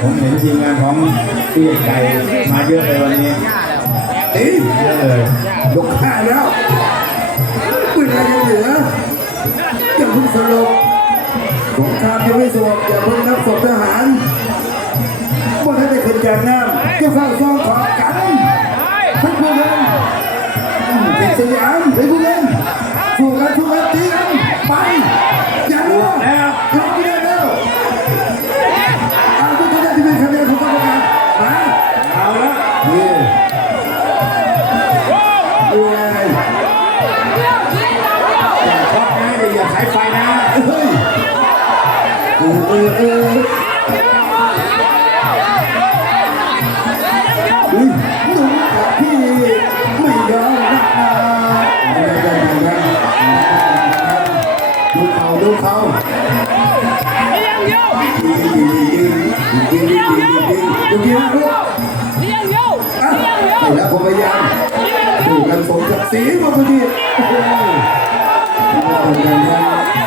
ผมเห็นทีมงานของพี่ไก่มาเยอะเลยวันนี้เอ้ยเยอะเลยยกห้าแล้วเวลายังเหลืออย่าเพิ่งสลบสงครามยังไม่สงบอย่าเพิ่งนับศพทหารว่าถ้าได้ขึ้นจากน้ำจะเฝ้าซ่องของกันทั้งพวกนั้นเป็นสยามเป็นพวกนั้นสู้กันสู้กันตีายไฟนะเฮ้ยเออยหนุ่มกับพี่ไม่ยอมนักนะไม่ได้ไม่ได้ดูเขาดูเขาดูดีนะลูกแล้วผมพยายามดูกันสมศักดิ์ศรีมาพอดี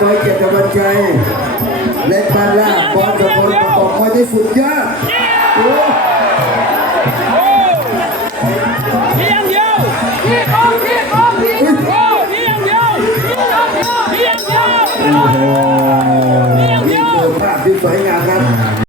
วีรน้อยเกียรติบัญชัยเล็กบ้านลาดบอลสะพลประกอบมวยที่สุดยอดโอ้โหนี่คือภาพที่สวยงามครับ